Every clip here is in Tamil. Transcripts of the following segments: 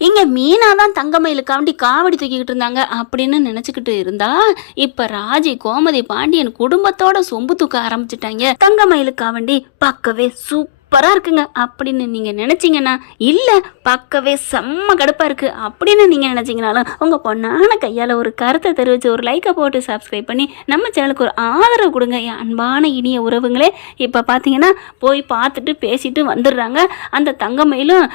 இங்க மீனா தான் தங்கமயிலுக்காண்டி காவடி தூக்கிக்கிட்டு இருந்தாங்க அப்படின்னு நினைச்சுக்கிட்டு இருந்தா, இப்ப ராஜி, கோமதி, பாண்டியன் குடும்பத்தோட சொம்பு தூக்க ஆரம்பிச்சுட்டாங்க. தங்கமயிலுக்காண்டி பார்க்கவே சூப்பரா இருக்குங்க அப்படின்னு நீங்க நினைச்சீங்கன்னா, இல்ல பார்க்கவே செம்ம கடுப்பா இருக்கு அப்படின்னு நீங்க நினைச்சீங்கனாலும், உங்க பொண்ணான கையால ஒரு கருத்தை தெரிவிச்சு ஒரு லைக்கை போட்டு சப்ஸ்கிரைப் பண்ணி நம்ம சேனலுக்கு ஒரு ஆதரவு கொடுங்க என் அன்பான இனிய உறவுங்களே. இப்ப பாத்தீங்கன்னா போய் பார்த்துட்டு பேசிட்டு வந்துடுறாங்க. அந்த தங்கமயிலும்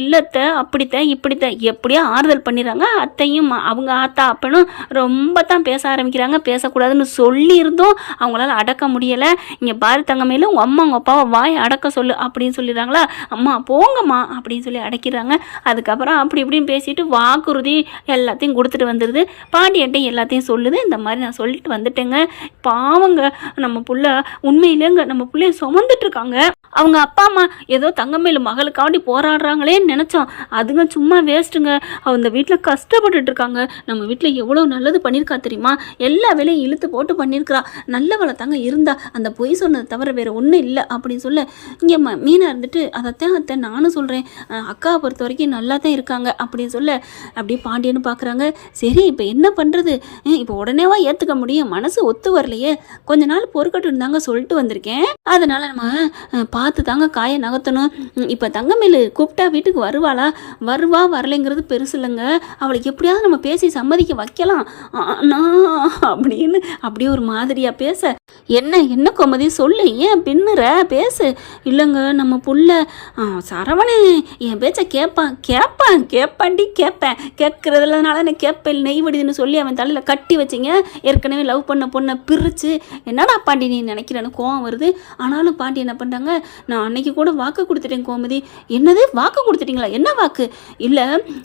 இல்லத்த அப்படித்த இப்படித்த எப்படியோ ஆறுதல் பண்ணிடுறாங்க. அத்தையும் அவங்க ஆத்தா அப்பனும் ரொம்ப தான் பேச ஆரம்பிக்கிறாங்க. பேசக்கூடாதுன்னு சொல்லி இருந்தோம், அவங்களால அடக்க முடியல. இங்க பாரு தங்கமயிலும், உங்க அம்மா உங்க அப்பாவை வாய் அடக்க சொல்லு அப்படின்னு சொல்லிடுறாங்களா. அம்மா போங்கம்மா அப்படின்னு சொல்லி அடக்கிறாங்க. அதுக்கப்புறம் அப்படி இப்படின்னு பேசிட்டு வாக்குறுதி எல்லாத்தையும் கொடுத்துட்டு வந்துடுது. பாண்டியன்ட்டையும் எல்லாத்தையும் சொல்லுது, இந்த மாதிரி நான் சொல்லிட்டு வந்துட்டேங்க, பாவங்க நம்ம புள்ள உண்மையிலேங்க நம்ம பிள்ளைய சுமந்துட்டு இருக்காங்க. அவங்க அப்பா அம்மா ஏதோ தங்கமயிலு மகளுக்காண்டி போராடுறாங்களேன்னு நினச்சோம், அதுங்க சும்மா வேஸ்ட்டுங்க. அந்த வீட்டில் கஷ்டப்பட்டுட்டு இருக்காங்க. நம்ம வீட்டில் எவ்வளோ நல்லது பண்ணியிருக்கா தெரியுமா, எல்லா வேலையும் இழுத்து போட்டு பண்ணியிருக்கிறா. நல்லவளை தாங்க இருந்தா, அந்த பொய் சொன்னதை தவிர வேறு ஒன்றும் இல்லை அப்படின்னு சொல்ல, இங்கே மீனா இருந்துட்டு அதைத்தான் அத்தை நானும் சொல்கிறேன், அக்காவை பொறுத்த வரைக்கும் நல்லா தான் இருக்காங்க அப்படின்னு சொல்ல, அப்படியே பாண்டியன்னு பார்க்குறாங்க. சரி இப்போ என்ன பண்ணுறது, இப்போ உடனேவா ஏற்றுக்க முடியும், மனசு ஒத்து வரலையே, கொஞ்ச நாள் பொறுக்கட்டு இருந்தாங்க சொல்லிட்டு வந்திருக்கேன், அதனால் நம்ம பார்த்து தாங்க காயை நகர்த்தணும். இப்போ தங்கமேலு கூப்பிட்டா வீட்டுக்கு வருவாளா, வருவா வரலைங்கிறது பெருசு இல்லைங்க, அவளுக்கு எப்படியாவது நம்ம பேசி சம்மதிக்க வைக்கலாம் அப்படின்னு அப்படியே ஒரு மாதிரியாக பேச, என்ன என்ன கோமதி சொல்லு, ஏன் பின்னுற, பேசு. இல்லைங்க நம்ம புள்ள சரவணே என் பேச்சை கேட்பாண்டி கேட்பேன், கேட்குறதுலனால என்ன கேட்பேன் நெய் வடிதுன்னு சொல்லி அவன் தலையில் கட்டி வச்சிங்க. ஏற்கனவே லவ் பண்ண பொண்ணை பிரித்து என்னடா பாண்டி நீ நினைக்கிறேன்னு கோவம் வருது. ஆனாலும் பாண்டி என்ன பண்ணுறாங்க, நான் அன்னைக்கு கூட வாக்கு கொடுத்துட்டேன் கோமதி. என்னது வாக்கு கொடுத்துட்டீங்களா, என்ன வாக்கு? இல்லை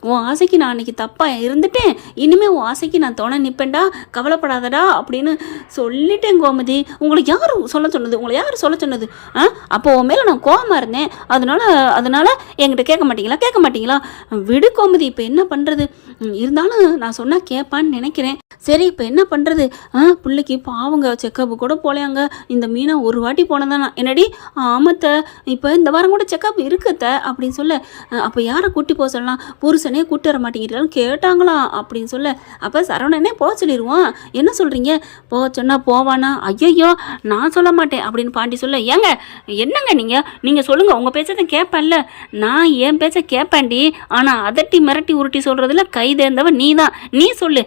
உன் ஆசைக்கு நான் அன்னைக்கு தப்பாக இருந்துட்டேன், இனிமேல் உன் ஆசைக்கு நான் துணை நிற்பேன்டா, கவலைப்படாதடா அப்படின்னு சொல்லிட்டேன் கோமதி. உங்களுக்கு யார் சொல்ல சொன்னது, உங்களை யார் சொல்ல சொன்னது? அப்போ உன் மேலே நான் கோவமாக இருந்தேன், அதனால என்கிட்ட கேட்க மாட்டீங்களா? விடு கோமதி, இப்போ என்ன பண்ணுறது, இருந்தாலும் நான் சொன்னால் கேட்பான்னு நினைக்கிறேன். சரி இப்போ என்ன பண்ணுறது, பிள்ளைக்கு பாவங்க செக்கப்பு கூட போலையாங்க, இந்த மீனா ஒரு வாட்டி போனதானா. என்னடி ஆமத்த, இப்போ இந்த வாரம் கூட செக்கப் இருக்குத்த அப்படின்னு சொல்ல, அப்போ யாரை கூட்டி போக சொல்லலாம், புருஷனே கூட்டி வர மாட்டேங்கிறான்னு கேட்டாங்களாம் அப்படின்னு சொல்ல, அப்போ சரவணனே போக சொல்லிடுவோம், என்ன சொல்கிறீங்க, போக சொன்னால் போவானா? ஐயோ நான் சொல்ல மாட்டேன் அப்படின்னு பாண்டி சொல்ல, ஏங்க என்னங்க நீங்கள் சொல்லுங்கள், உங்கள் பேச்சை தான் கேட்பேன்ல, நான் என் பேச்சை கேட்பேன்டி, ஆனால் அதட்டி மிரட்டி உருட்டி சொல்கிறதுல கை தேர்ந்தவன் நீ தான், நீ சொல்லு.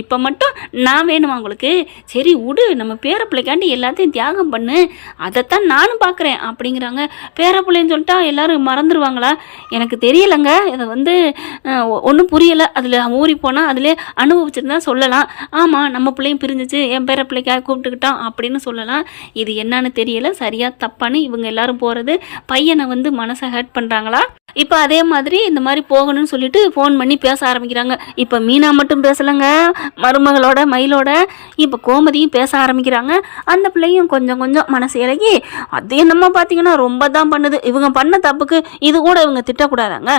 இப்போ மட்டும் நான் வேணுமா உங்களுக்கு? சரி விடு, நம்ம பேர பிள்ளைக்காண்டி எல்லாத்தையும் தியாகம் பண்ணு, அதைத்தான் நானும் பார்க்குறேன் அப்படிங்கிறாங்க. பேர பிள்ளைன்னு சொல்லிட்டா எல்லாரும் மறந்துடுவாங்களா? எனக்கு தெரியலைங்க, இதை ஒன்றும் புரியலை. அதில் ஊறி போனால் அதில் அனுபவிச்சிருந்தா சொல்லலாம். ஆமாம் நம்ம பிள்ளையும் பிரிஞ்சிச்சு, என் பேர பிள்ளைக்காக கூப்பிட்டுக்கிட்டான் அப்படின்னு சொல்லலாம். இது என்னன்னு தெரியலை, சரியா தப்பான்னு இவங்க எல்லாரும் போகிறது பையனை மனசை ஹர்ட் பண்ணுறாங்களா? இப்போ அதே மாதிரி இந்த மாதிரி போகணும்னு சொல்லிட்டு ஃபோன் பண்ணி பேச ஆரம்பிக்கிறாங்க. இப்போ மீனா மட்டும் பேசலைங்க, மருமகளோட மயிலோட இப்போ கோமதியும் பேச ஆரம்பிக்கிறாங்க. அந்த பிள்ளையும் கொஞ்சம் மனசு இறங்கி, அது என்னம்மா பார்த்தீங்கன்னா ரொம்ப தான் பண்ணுது, இவங்க பண்ண தப்புக்கு இது கூட இவங்க திட்டக்கூடாதாங்க,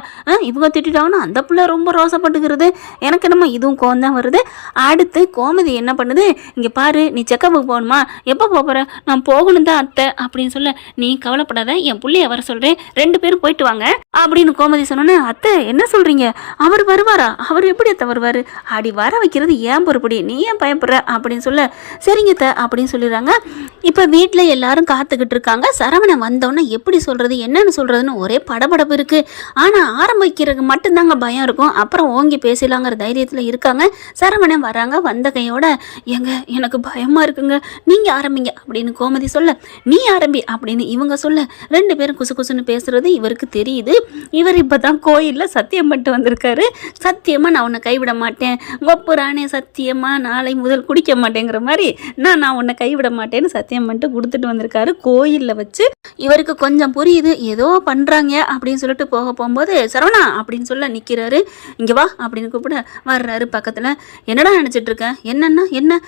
இவங்க திட்டாங்கன்னா அந்த பிள்ளை ரொம்ப ரோசப்பட்டுக்கிறது, எனக்கு என்னம்மா இதுவும் கோவம் தான் வருது. அடுத்து கோமதி என்ன பண்ணுது, இங்கே பாரு நீ செக்கப்புக்கு போகணுமா, எப்போ போகிற, நான் போகணும் தான் அத்தை அப்படின்னு சொல்ல, நீ கவலைப்படாத என் பிள்ளைய வர சொல்கிறேன், 2 பேரும் போயிட்டு வாங்க அப்படின்னு கோமதி சொன்னோன்னே, அத்தை என்ன சொல்கிறீங்க, அவர் வருவாரா, அவர் எப்படி அத்தை வருவார், அடி வர வைக்கிறது ஏன் பொறுப்படி, நீ ஏன் பயப்படுற அப்படின்னு சொல்ல, சரிங்க அத்தை அப்படின்னு சொல்லிடுறாங்க. இப்போ வீட்டில் எல்லாரும் காத்துக்கிட்டு இருக்காங்க. சரவணன் வந்தோன்னே எப்படி சொல்கிறது என்னன்னு சொல்கிறதுன்னு ஒரே படபடப்பு இருக்குது. ஆனால் ஆரம்பிக்கிறதுக்கு மட்டும்தாங்க பயம் இருக்கும், அப்புறம் ஓங்கி பேசலாங்கிற தைரியத்தில் இருக்காங்க. சரவணன் வராங்க, வந்த கையோட, ஏங்க எனக்கு பயமாக இருக்குங்க, நீங்கள் ஆரம்பிங்க அப்படின்னு கோமதி சொல்ல, நீ ஆரம்பி அப்படின்னு இவங்க சொல்ல, 2 பேரும் குசு குசுன்னு பேசுகிறது இவருக்கு தெரியுது. இவர் இப்போ தான் கோயிலில் சத்தியம் பண்ணிட்டு வந்திருக்காரு, சத்தியமாக நான் உன்னை கைவிட மாட்டேன், ஒப்புரானே சத்தியமாக நாளை முதல் குடிக்க மாட்டேங்கிற மாதிரி நான் உன்னை கைவிட மாட்டேன்னு சத்தியம் பண்ணிட்டு கொடுத்துட்டு வந்திருக்காரு கோயிலில் வச்சு. இவருக்கு கொஞ்சம் புரியுது, ஏதோ பண்ணுறாங்க அப்படின்னு சொல்லிட்டு போகும்போது, சரவணா அப்படின்னு சொல்ல நிற்கிறாரு. இங்கே வா அப்படின்னு கூப்பிட வர்றாரு பக்கத்தில். என்னடா நினச்சிட்டு இருக்கேன், என்னன்னா என்ன,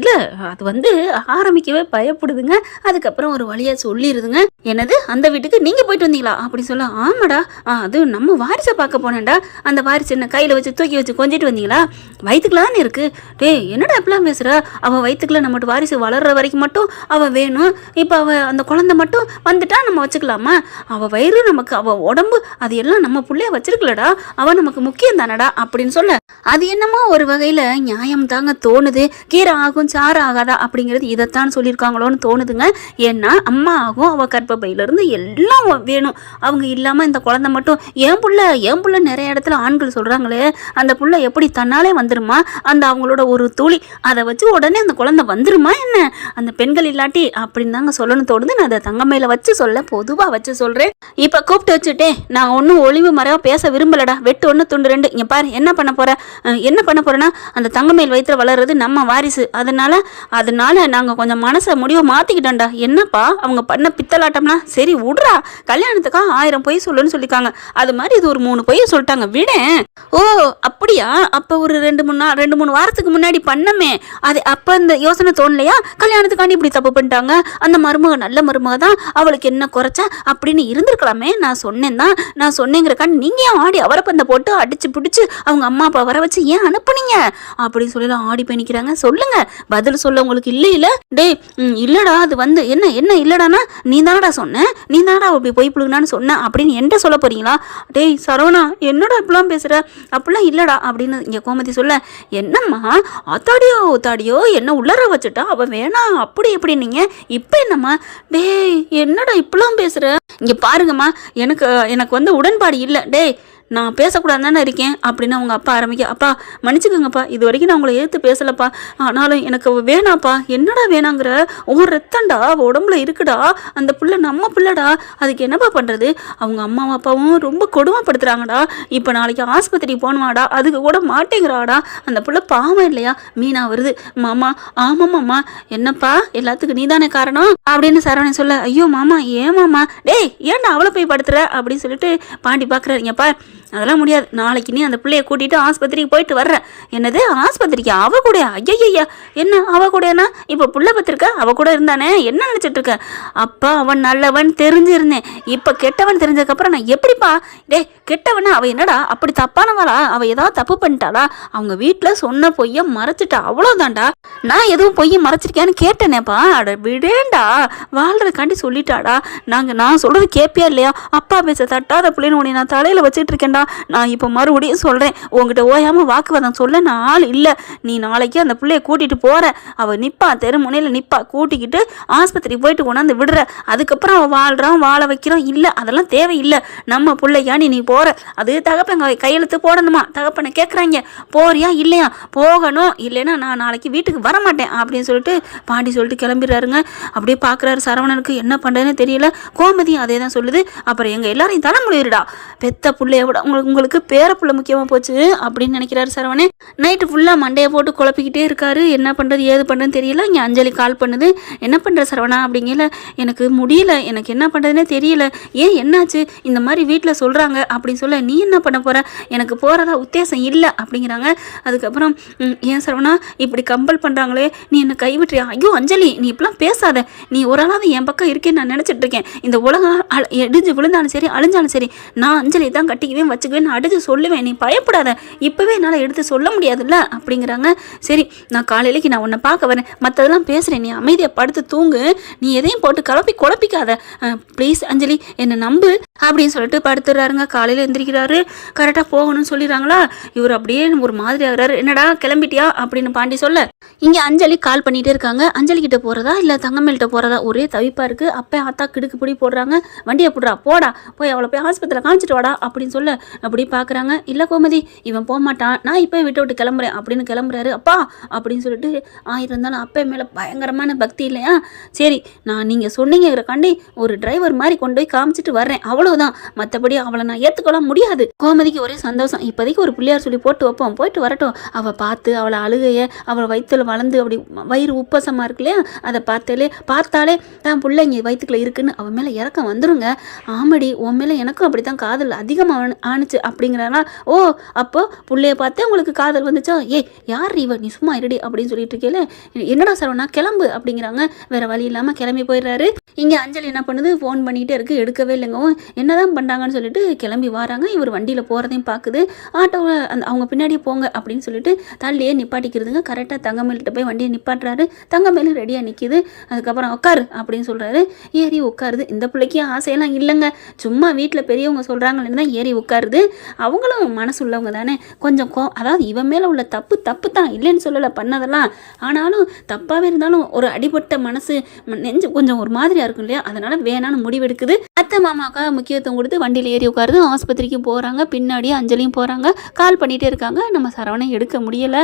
இல்லை அது ஆரம்பிக்கவே பயப்படுதுங்க, அதுக்கப்புறம் ஒரு வழியாக சொல்லிடுதுங்க. என்னது அந்த வீட்டுக்கு நீங்கள் போயிட்டு வந்தீங்களா அப்படின்னு சொல்ல, ஆமாடா அது நம்ம வாரிசை பார்க்க போனேன்டா, அந்த வாரிசு என்ன கையில் வச்சு தூக்கி வச்சு கொஞ்சிட்டு வந்தீங்களா, வயிற்றுக்குள்ள தானே இருக்கு, இருக்கு. டேய் என்னடா இப்பெல்லாம் பேசுற? அவள் வயிற்றுக்குள்ள நம்மட்டு வாரிசு வளர்ற வரைக்கும் மட்டும் அவள் வேணும். இப்போ அவள் அந்த குழந்தை மட்டும் வந்துட்டா நம்ம வச்சுக்கலாமா? அவள் வயிறு நமக்கு, அவள் உடம்பு, அது எல்லாம் நம்ம பிள்ளைய வச்சிருக்கலடா, அவள் நமக்கு முக்கியம் தானடா அப்படின்னு சொல்ல, அது என்னமோ ஒரு வகையில் நியாயம் தாங்க தோணுது. கீரை ஆகும் சாறு ஆகாதா அப்படிங்கிறது இதைத்தான் சொல்லியிருக்காங்களோன்னு தோணுதுங்க. ஏன்னா அம்மா ஆகும், அவள் கர்ப்பப்பையிலேருந்து எல்லாம் வேணும். அவங்க இல்லாமல் இந்த குழந்தை மட்டும் என் புள்ள நிறைய இடத்துல ஆண்கள் சொல்கிறாங்களே, அந்த புள்ள எப்படி தன்னாலே வந்துருமா? அந்த அவங்களோட ஒரு துளி அதை வச்சு உடனே அந்த குழந்தை வந்துருமா என்ன? அந்த பெண்கள் இல்லாட்டி அப்படின்னு தாங்க சொல்லணும் தோணுது. நான் அதை தங்கமையில வச்சு சொல்ல, பொதுவாக வச்சு சொல்கிறேன். இப்போ கூப்பிட்டு வச்சுட்டே நான் ஒன்றும் ஒளிவு மறைவாக பேச விரும்பலடா. வெட்டு ஒன்று துண்டு ரெண்டு. இங்கே பாரு என்ன பண்ண போகிறேன்னா, அந்த தங்கமயில் வயிற்றுல வளர்றது நம்ம வாரிசு. அதனால நாங்கள் கொஞ்சம் மனசை முடிவை மாற்றிக்கிட்டோம்டா. என்னப்பா அவங்க பண்ண பித்தலாட்டம்னா? சரி விட்றா, கல்யாணத்துக்கா 1000 பொய் சொல்லுன்னு சொல்லிக்காங்க. அது மாதிரி இது ஒரு 3 பொய்யை சொல்லிட்டாங்க விட. ஓ அப்படியா? அப்போ ஒரு 2-3 வாரத்துக்கு முன்னாடி பண்ணமே, அது அப்போ இந்த யோசனை தோணலையா? கல்யாணத்துக்காண்டி இப்படி தப்பு பண்ணிட்டாங்க, அந்த மருமக நல்ல மருமக தான், அவளுக்கு என்ன குறைச்சா அப்படின்னு இருந்திருக்கலாமே. நான் சொன்னேங்கிறக்காண்டி நீங்கள் ஏன் ஆடி அவரப்பந்த போட்டு அடிச்சு பிடிச்சி அவங்க அம்மா அப்பா வர வச்சு ஏன் அனுப்புனீங்க அப்படின்னு சொல்லலாம் ஆடி பண்ணிக்கிறாங்க. சொல்லுங்க, பதில் சொல்ல உங்களுக்கு இல்லை. டேய் இல்லடா, அது வந்து என்ன இல்லடானா, நீ தானடா அப்படி பொய் புழுகுனான்னு சொன்ன அப்படின்னு என்கிட்ட சொல்ல போறீங்களா? டேய் சரவணா, என்னடா இப்படிலாம் பேசுற? அப்படிலாம் இல்லடா அப்படின்னு இங்கே கோமதி சொல்ல, என்னம்மா ஆத்தாடியோ என்ன உள்ளர வச்சுட்டா அவ வேணாம் அப்படி எப்படி நீங்க இப்போ என்னம்மா? டேய் என்னடா இப்படிலாம் பேசுற? இங்க பாருங்கம்மா, எனக்கு வந்து உடன்பாடு இல்லை. டேய் நான் பேசக்கூடாது தானே இருக்கேன் அப்படின்னு அவங்க அப்பா ஆரம்பிக்க. அப்பா மன்னிச்சுக்கோங்கப்பா, இது வரைக்கும் நான் உங்களை எதிர்த்து பேசலப்பா, ஆனாலும் எனக்கு வேணாப்பா. என்னடா வேணாங்கிற? ஒரு ரத்தண்டா அவள் உடம்புல இருக்குடா, அந்த பிள்ளை நம்ம பிள்ளைடா, அதுக்கு என்னப்பா பண்ணுறது? அவங்க அம்மாவும் அப்பாவும் ரொம்ப கொடுமைப்படுத்துகிறாங்கடா. இப்போ நாளைக்கு ஆஸ்பத்திரிக்கு போகணுமாடா, அதுக்கு கூட மாட்டேங்கிறாடா. அந்த பிள்ளை பாவம் இல்லையா? மீனா வருது. மாமா ஆமாம்மாம்மா, என்னப்பா எல்லாத்துக்கும் நீ தானே காரணம் அப்படின்னு சரவணன் சொல்ல, ஐயோ மாமா ஏன் மாமா? டேய் ஏன்டா அவளை போய் படுத்துற அப்படின்னு சொல்லிட்டு பாண்டி பார்க்குறாருங்கப்பா. அதெல்லாம் முடியாது, நாளைக்கு நீ அந்த பிள்ளைய கூட்டிகிட்டு ஆஸ்பத்திரிக்கு போயிட்டு வர்ற. என்னது ஆஸ்பத்திரிக்கு? அவ கூட? ஐயா என்ன அவ கூடனா? இப்போ புள்ள பத்திருக்க அவ கூட இருந்தானே, என்ன நினச்சிட்டு இருக்க? அப்பா அவன் நல்லவன் தெரிஞ்சிருந்தேன், இப்போ கெட்டவன் தெரிஞ்சதுக்கப்புறம் நான் எப்படிப்பா? டே கெட்டவனா? அவள் என்னடா அப்படி தப்பானவாளா? அவள் ஏதாவது தப்பு பண்ணிட்டாளா? அவங்க வீட்டில் சொன்ன பொய்யை மறைச்சிட்டா, அவ்வளோதான்டா. நான் எதுவும் பொய்யை மறைச்சிருக்கேன்னு கேட்டேனேப்பா. அட விடேண்டா, வாழ்றதுக்காண்டி சொல்லிட்டாடா. நான் சொல்கிறது கேட்பியா இல்லையா? அப்பா பேச தட்டாத பிள்ளைன்னு உன்னை நான் தலையில் வச்சுட்டு இருக்கேன்டா. நான் இப்போ மறுபடியும் சொல்கிறேன், உங்ககிட்ட ஓயாமல் வாக்குவாதம் சொல்ல நான் ஆள் இல்லை. நீ நாளைக்கு அந்த பிள்ளைய கூட்டிகிட்டு போகிற, அவள் நிற்பா, தெருமுனையில் நிற்பா, கூட்டிக்கிட்டு ஆஸ்பத்திரி போயிட்டு கொண்டாந்து விடுற. அதுக்கப்புறம் அவள் வாழ வைக்கிறோம். இல்லை அதெல்லாம் தேவையில்லை, நம்ம பிள்ளையாண்டி நீ போகிற. அது தகப்பன் கையெழுத்து போடணுமா? தகப்பனை கேட்குறாங்க, போறியா இல்லையா? போகணும், இல்லைன்னா நான் நாளைக்கு வீட்டுக்கு வரமாட்டேன் அப்படின்னு சொல்லிட்டு பாண்டி சொல்லிட்டு கிளம்பிடுறாருங்க. அப்படியே பார்க்குறாரு சரவணனுக்கு, என்ன பண்ணுறதுன்னு தெரியல. கோமதியும் அதே தான் சொல்லுது. அப்புறம் எங்கள் எல்லாரையும் தலைமுடிடுடா, பெத்த பிள்ளைய விட உங்களுக்கு பேர பிள்ளை முக்கியமாக போச்சு அப்படின்னு நினைக்கிறாரு சரவணே. நைட்டு ஃபுல்லாக மண்டையை போட்டு குழப்பிக்கிட்டே இருக்காரு. என்ன பண்ணுறது ஏது பண்ணுறதுன்னு தெரியல. இங்கே அஞ்சலி கால் பண்ணுது. என்ன பண்ணுற சரவணா அப்படிங்கல, எனக்கு முடியல, எனக்கு என்ன பண்ணுறதுனே தெரியல. ஏன் என்னாச்சு? இந்த மாதிரி வீட்டில் சொல்கிறாங்க அப்படின்னு சொல்ல, நீ என்ன பண்ண போகிற? எனக்கு போகிறதா உத்தேசம் இல்லை அப்படிங்கிறாங்க. அதுக்கப்புறம் ஏன் சரவணா இப்படி கம்பல் பண்ணுறாங்களே, நீ என்னை கைவிட்டுறியா? ஐயோ அஞ்சலி நீ இப்பெல்லாம் பேசாத, நீ ஒரு ஆளாவது என் பக்கம் இருக்கேன்னு நான் நினச்சிட்டு இருக்கேன். இந்த உலகம் இடிஞ்சு விழுந்தாலும் சரி அழிஞ்சாலும் சரி, நான் அஞ்சலி தான் கட்டிக்குவேன் வச்சுக்குவேன், அடிச்சு சொல்லுவேன், நீ பயப்படாத, இப்போவே என்னால் எடுத்து சொல்ல முடியாதுல்ல அப்படிங்கிறாங்க. சரி நான் காலையிலேக்கு நான் உன்னை பார்க்க வரேன், மற்றதெல்லாம் பேசுகிறேன், நீ அமைதியாக படுத்து தூங்கு, நீ எதையும் போட்டு குழப்பிக்காத ப்ளீஸ் அஞ்சலி, என்னை நம்பு அப்படின்னு சொல்லிட்டு படுத்துடுறாருங்க. காலையில் எந்திரிக்கிறாரு, கரெக்டாக போகணும்னு சொல்லிடுறாங்களா. இவர் அப்படியே ஒரு மாதிரி ஆகிறாரு. என்னடா கிளம்பிட்டியா அப்படின்னு பாண்டி சொல்ல, இங்கே அஞ்சலி கால் பண்ணிகிட்டே இருக்காங்க. அஞ்சலி கிட்ட போகிறதா இல்லை தங்கமேல்கிட்ட போகிறதா ஒரே தவிப்பாக இருக்குது. அப்போ ஆத்தா கிடுக்கு பிடி போடுறாங்க, வண்டியை போடுறா, போடா போய் அவளை போய் ஆஸ்பத்திரியில் காமிச்சிட்டு வாடா அப்படின்னு சொல்ல, அப்படி பார்க்குறாங்க. இல்லை கோமதி இவன் போக மாட்டான், நான் இப்போ விட்டு கிளம்புறேன் அப்படின்னு கிளம்புறாரு. அப்பா அப்படின்னு சொல்லிட்டு இருந்தாலும் அப்பா மேலே பயங்கரமான பக்தி இல்லையா? சரி நான் நீங்கள் சொன்னீங்கிறக்காண்டி ஒரு டிரைவர் மாதிரி கொண்டு போய் காமிச்சிட்டு வர்றேன், அவ்வளோதான், மற்றபடி அவளை நான் ஏற்றுக்கொள்ள முடியாது. கோமதிக்கு ஒரே சந்தோஷம். இப்போதைக்கு ஒரு பிள்ளையார் சொல்லி போட்டு வைப்போம், போயிட்டு வரட்டும். அவள் பார்த்து அவளை அழுகைய, அவளை வயிற்றுல வளர்ந்து அப்படி வயிறு உப்பசமாக இருக்கு இல்லையா, அதை பார்த்தாலே தான் பிள்ளை இங்கே வயிற்றுக்குள்ள இருக்குன்னு அவன் மேலே இறக்கம் வந்துருங்க. ஆமடி உன் மேலே எனக்கும் அப்படி தான் காதல் அதிகமாக ஆணுச்சு அப்படிங்கிறானா. ஓ அப்போ புள்ளைய பார்த்தே உங்களுக்கு காதல் வந்துச்சா? ஏய் யார் இவ, நீ சும்மா இருடி அப்படின்னு சொல்லிட்டு இருக்கேல, என்னடா சரவணா கிளம்பு அப்படிங்கிறாங்க. வேற வழி இல்லாமல் கிளம்பி போயிடுறாரு. இங்கே அஞ்சலி என்ன பண்ணுது, ஃபோன் பண்ணிகிட்டே இருக்குது, எடுக்கவே இல்லைங்க. என்னதான் பண்ணுறாங்கன்னு சொல்லிட்டு கிளம்பி வராங்க. இவர் வண்டியில் போகிறதையும் பார்க்குது. ஆட்டோவில் அவங்க பின்னாடியே போங்க அப்படின்னு சொல்லிட்டு தள்ளியே நிப்பாட்டிக்கிறதுங்க. கரெக்டாக தங்கமேல்கிட்ட போய் வண்டியை நிப்பாட்டுறாரு. தங்கமேல் ரெடியாக நிற்கிது. அதுக்கப்புறம் உட்காரு அப்படின்னு சொல்கிறாரு. ஏறி உட்காருது. இந்த பிள்ளைக்கு ஆசையெல்லாம் இல்லைங்க, சும்மா வீட்டில் பெரியவங்க சொல்கிறாங்களேன்னு தான் ஏறி உட்காருது. அவங்களும் மனசு உள்ளவங்க தானே, கொஞ்சம் அதாவது இவன் மேலே உள்ள தப்பு தான், இல்லைன்னு சொல்லலை பண்ணதெல்லாம். ஆனாலும் தப்பாகவே இருந்தாலும் ஒரு அடிபட்ட மனசு நெஞ்சு கொஞ்சம் ஒரு மாதிரியாக இருக்கும் இல்லையா, அதனால் வேணான்னு முடிவெடுக்குது. அத்தை மாமாக்காக முக்கியத்துவம் கொடுத்து வண்டியில் ஏறி உட்காருது. ஆஸ்பத்திரிக்கு போகிறாங்க. பின்னாடியே அஞ்சலியும் போகிறாங்க. கால் பண்ணிகிட்டே இருக்காங்க. நம்ம சரவணன் எடுக்க முடியலை.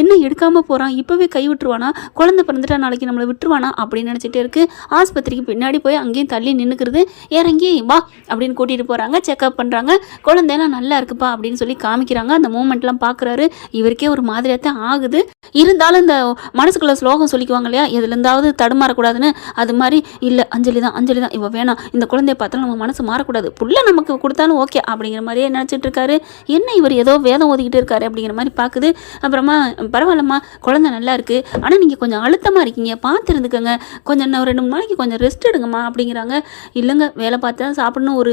என்ன எடுக்காமல் போகிறான், இப்போவே கை விட்டுருவானா, குழந்தை பிறந்துட்டா நாளைக்கு நம்மளை விட்டுருவானா அப்படின்னு நினச்சிட்டே இருக்குது. ஆஸ்பத்திரிக்கு பின்னாடி போய் அங்கேயும் தள்ளி நின்றுக்கிறது. இறங்கி வா அப்படின்னு கூட்டிகிட்டு போகிறாங்க. செக்அப் பண்ணுறாங்க. குழந்தையெல்லாம் நல்லா இருக்குப்பா அப்படின்னு சொல்லி காமிக்கிறாங்க. அந்த மூமெண்ட்லாம் பார்க்குறாரு. இவருக்கே ஒரு மாதிரியாக தான் ஆகுது. இருந்தாலும் இந்த மனசுக்குள்ள ஸ்லோகம் சொல்லிக்குவாங்க இல்லையா, எதுலேருந்தாவது தடுமாறக்கூடாதுன்னு, அது மாதிரி இல்லை அஞ்சலி தான் இவ வேணாம், இந்த குழந்தைய பார்த்தாலும் நம்ம மனசு மாறக்கூடாது, புள்ள நமக்கு கொடுத்தாலும் ஓகே அப்படிங்கிற மாதிரியே நினச்சிட்டு இருக்காரு. என்ன இவர் ஏதோ வேதம் ஓதிக்கிட்டு இருக்காரு அப்படிங்கிற மாதிரி பார்க்குது. அப்புறமா பரவாயில்லம்மா குழந்தை நல்லா இருக்குது, ஆனால் நீங்கள் கொஞ்சம் அழுத்தமாக இருக்கீங்க, பார்த்து இருந்துக்கோங்க, கொஞ்சம் இன்னும் 2-3 நாளைக்கு கொஞ்சம் ரெஸ்ட் எடுங்கம்மா அப்படிங்கிறாங்க. இல்லைங்க வேலை பார்த்தா சாப்பிடணும் ஒரு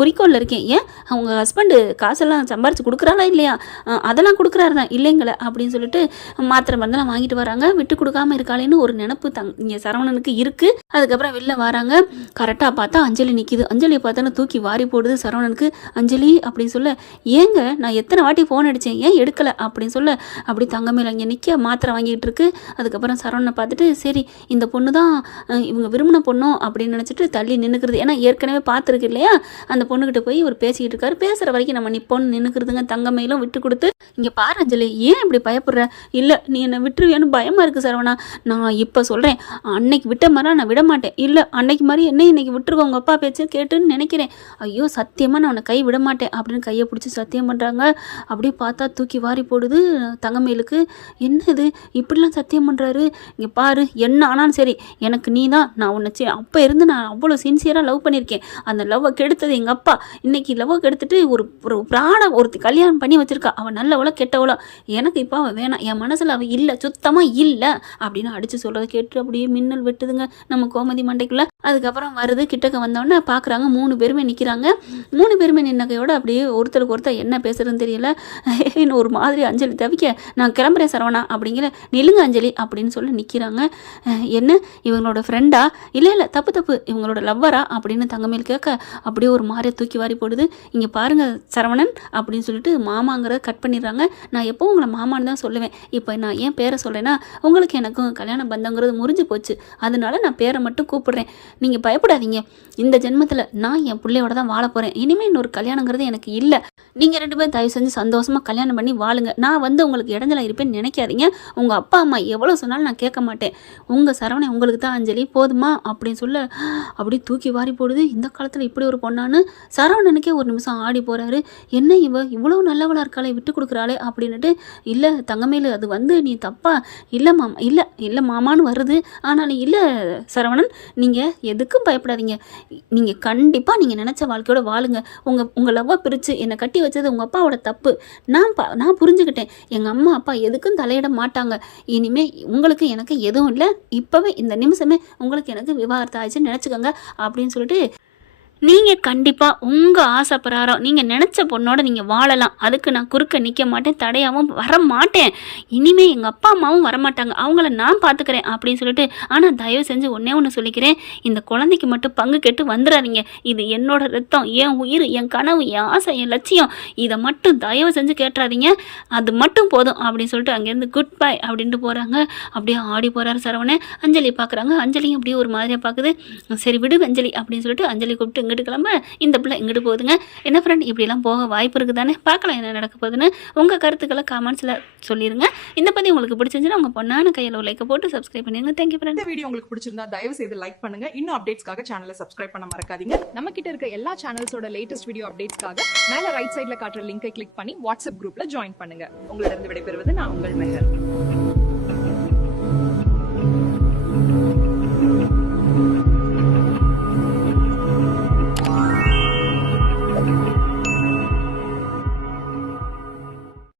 குறிக்கோளில் இருக்கேன். ஏன் அவங்க ஹஸ்பண்டு காசெல்லாம் சம்பாரிச்சு கொடுக்குறாளா இல்லையா, அதெல்லாம் கொடுக்குறாரு தான் இல்லைங்களே அப்படின்னு சொல்லிட்டு மாத்திரை மருந்தெல்லாம் வாங்கிட்டு வராங்க. விட்டு கொடுக்காம இருக்காளேன்னு ஒரு நினப்பு இங்கே சரவணனுக்கு இருக்குது. அதுக்கப்புறம் வெளில வராங்க. கரெக்டாக பார்த்தா அஞ்சலி நிற்கிது. அஞ்சலியை பார்த்தாலும் தூக்கி வாரி போடுது சரவணனுக்கு. அஞ்சலி அப்படின்னு சொல்ல, ஏங்க நான் எத்தனை வாட்டி ஃபோன் அடித்தேன், ஏன் எடுக்கலை அப்படின்னு சொல்ல, அப்படி தங்கமேல அங்கே நிற்க மாத்திரை வாங்கிட்டு இருக்கு. அதுக்கப்புறம் சரவணனை பார்த்துட்டு சரி இந்த பொண்ணு தான் இவங்க விரும்பின பொண்ணும் அப்படின்னு நினச்சிட்டு தள்ளி நின்றுக்கிறது. ஏன்னா ஏற்கனவே பார்த்துருக்கு இல்லையா, அந்த பொண்ணுக்கிட்ட போய் இவர் பேசிக்கிட்டு இருக்காரு. பேசுகிற வரைக்கும் நம்ம நிப்போன்னு நின்றுக்கிறதுங்க. தங்கமேலும் விட்டு கொடுத்து, இங்கே பாரு அஞ்சலி ஏன் இப்படி பயப்படுற, இல்லை நீ என்னை விட்டுருவேன்னு பயமாக இருக்குது சரவணா, நான் இப்போ சொல்கிறேன், அன்னைக்கு விட்ட மாதிரி நான் விட மாட்டேன், இல்லை அன்னைக்கு மாதிரி என்ன இன்னைக்கு விட்டுருவோம் உங்கள் அப்பா பேச்சு கேட்டுன்னு நினைக்கிறேன், ஐயோ சத்தியமாக நான் உன்னை கை விட மாட்டேன் அப்படின்னு கையை பிடிச்சி சத்தியம் பண்ணுறாங்க. அப்படியே பார்த்தா தூக்கி வாரி போடுது தங்கமேலுக்கு. என்ன இது இப்படிலாம் சத்தியம் பண்ணுறாரு, இங்கே பாரு என்ன ஆனாலும் சரி எனக்கு நீ தான், நான் உன்னை அப்போ இருந்து நான் அவ்வளோ சின்சியராக லவ் பண்ணியிருக்கேன், அந்த லவ்வை கெடுத்தது எங்கள் அப்பா, இன்னைக்கு லவ்வை கெடுத்துட்டு ஒரு பிராண ஒருத்தி கல்யாணம் பண்ணி வச்சிருக்கா, அவன் நல்லவளோ கெட்டவளோ எனக்கு இப்போ அவன் வேணாம், என் மனசில் அவள் இல்லை சுத்தமாக இல்லை அப்படின்னு அடித்து சொல்கிறத கேட்டு அப்படியே மின்னல் வெட்டுதுங்க நம்ம கோமதி மண்டைக்குள்ளே. அதுக்கப்புறம் வருது. கிட்டக்க வந்தோடனே பார்க்குறாங்க 3 பேருமே நிற்கிறாங்க. 3 பேருமே நின்னகையோட அப்படியே ஒருத்தருக்கு ஒருத்தர் என்ன பேசுறதுன்னு தெரியல. இன்னும் ஒரு மாதிரி அஞ்சலி தவிக்க, நான் கிளம்புறேன் சரவணா அப்படிங்கிற, நில்லுங்க அஞ்சலி அப்படின்னு சொல்லி நிற்கிறாங்க. என்ன இவங்களோட ஃப்ரெண்டா, இல்லை தப்பு இவங்களோட லவ்வரா அப்படின்னு தங்கமேல் கேட்க, அப்படியே ஒரு மாதிரியை தூக்கி வாரி போடுது. இங்கே பாருங்கள் சரவணன் அப்படின்னு சொல்லிட்டு மாமாங்கிறத கட் பண்ணிடுறாங்க. நான் எப்போவும் உங்களை மாமான்னு தான் சொல்லுவேன், இப்போ நான் ஏன் பேரை சொல்கிறேன்னா உங்களுக்கு எனக்கும் கல்யாண பந்தங்கிறது முறிஞ்சு போச்சு, அதனால நான் பேரை மட்டும் கூப்பிடுறேன், நீங்கள் பயப்படாதீங்க, இந்த ஜென்மத்தில் நான் என் பிள்ளையோட தான் வாழ போகிறேன், இனிமேல் இன்னொரு கல்யாணங்கிறது எனக்கு இல்லை, நீங்கள் 2 பேரும் தயவு செஞ்சு சந்தோஷமாக கல்யாணம் பண்ணி வாழுங்க, நான் உங்களுக்கு இடைஞ்சலாக இருப்பேன்னு நினைக்காதீங்க, உங்கள் அப்பா அம்மா எவ்வளோ சொன்னாலும் நான் கேட்க மாட்டேன், உங்கள் சரவணன் உங்களுக்கு தான் அஞ்சலி போதுமா அப்படின்னு சொல்ல அப்படியே தூக்கி வாரி போடுது. இந்த காலத்தில் இப்படி ஒரு பொண்ணான்னு சரவணனுக்கே ஒரு நிமிஷம் ஆடி போகிறாரு. என்ன இவ்வளோ நல்லவளாக இருக்காளே விட்டு கொடுக்குறாளே அப்படின்னுட்டு, இல்லை தங்கமேலு அது நீ தப்பா இல்லை மாமா இல்லை மாமான்னு வருது, ஆனால் இல்லை சரவணன் நீங்கள் எதுக்கும் பயப்படாதீங்க, நீங்கள் கண்டிப்பாக நீங்கள் நினச்ச வாழ்க்கையோட வாழுங்க, உங்கள் லவ்வை பிரித்து என்னை கட்டி வச்சது உங்கள் அப்பாவோட தப்பு, நான் புரிஞ்சுக்கிட்டேன், எங்கள் அம்மா அப்பா எதுக்கும் தலையிட மாட்டாங்க, இனிமேல் உங்களுக்கு எனக்கு எதுவும் இல்லை, இப்போவே இந்த நிமிஷமே உங்களுக்கு எனக்கு விவாகரத்து ஆயிடுச்சுன்னு நினச்சிக்கோங்க அப்படின்னு சொல்லிட்டு, நீங்கள் கண்டிப்பாக உங்கள் ஆசை பிரகாரம் நீங்கள் நினச்ச பொண்ணோட நீங்கள் வாழலாம், அதுக்கு நான் குறுக்க நிற்க மாட்டேன், தடையாகவும் வர மாட்டேன், இனிமேல் எங்கள் அப்பா அம்மாவும் வரமாட்டாங்க, அவங்கள நான் பார்த்துக்கிறேன் அப்படின்னு சொல்லிட்டு, ஆனால் தயவு செஞ்சு ஒன்று சொல்லிக்கிறேன், இந்த குழந்தைக்கு மட்டும் பங்கு கேட்டு வந்துடாதீங்க, இது என்னோட ரத்தம், என் உயிர், என் கனவு, என் ஆசை, என் லட்சியம், இதை மட்டும் தயவு செஞ்சு கேட்டுறாதீங்க, அது மட்டும் போதும் அப்படின்னு சொல்லிட்டு அங்கேருந்து குட் பை அப்படின்ட்டு போகிறாங்க. அப்படியே ஆடி போகிறாரு சரவணன். அஞ்சலி பார்க்குறாங்க. அஞ்சலியும் அப்படியே ஒரு மாதிரியாக பார்க்குது. சரி விடு அஞ்சலி அப்படின்னு சொல்லிட்டு அஞ்சலி கூப்பிட்டு இங்கிட்டு கிளம்ப, இந்த பிள்ளை இங்கிட்டு போகுதுங்க. என்ன ஃப்ரெண்ட் இப்படிலாம் போக வாய்ப்பு இருக்குது தானே, பார்க்கலாம் என்ன நடக்க போகுதுன்னு. உங்கள் கருத்துக்களை கமெண்ட்ஸில் சொல்லிடுங்க. இந்த பற்றி உங்களுக்கு பிடிச்சிருந்துச்சுன்னா உங்கள் பொண்ணான கையில் ஒரு லைக்கை போட்டு சப்ஸ்கிரைப் பண்ணிடுங்க. Thank you friend. இந்த வீடியோ உங்களுக்கு பிடிச்சிருந்தா தயவு செய்து லைக் பண்ணுங்க. இன்னும் அப்டேட்ஸ்க்காக சேனலை சப்ஸ்கிரைப் பண்ண மறக்காதீங்க. நம்ம கிட்ட இருக்க எல்லா சேனல்ஸோட லேட்டஸ்ட் வீடியோ அப்டேட்ஸ்க்காக மேல ரைட் சைட்ல காட்டுற லிங்கை கிளிக் பண்ணி வாட்ஸ்அப் குரூப்ல ஜாயின் பண்ணுங்க. உங்களிடம் விடைபெறுவது நான் உங்கள் மெஹர்.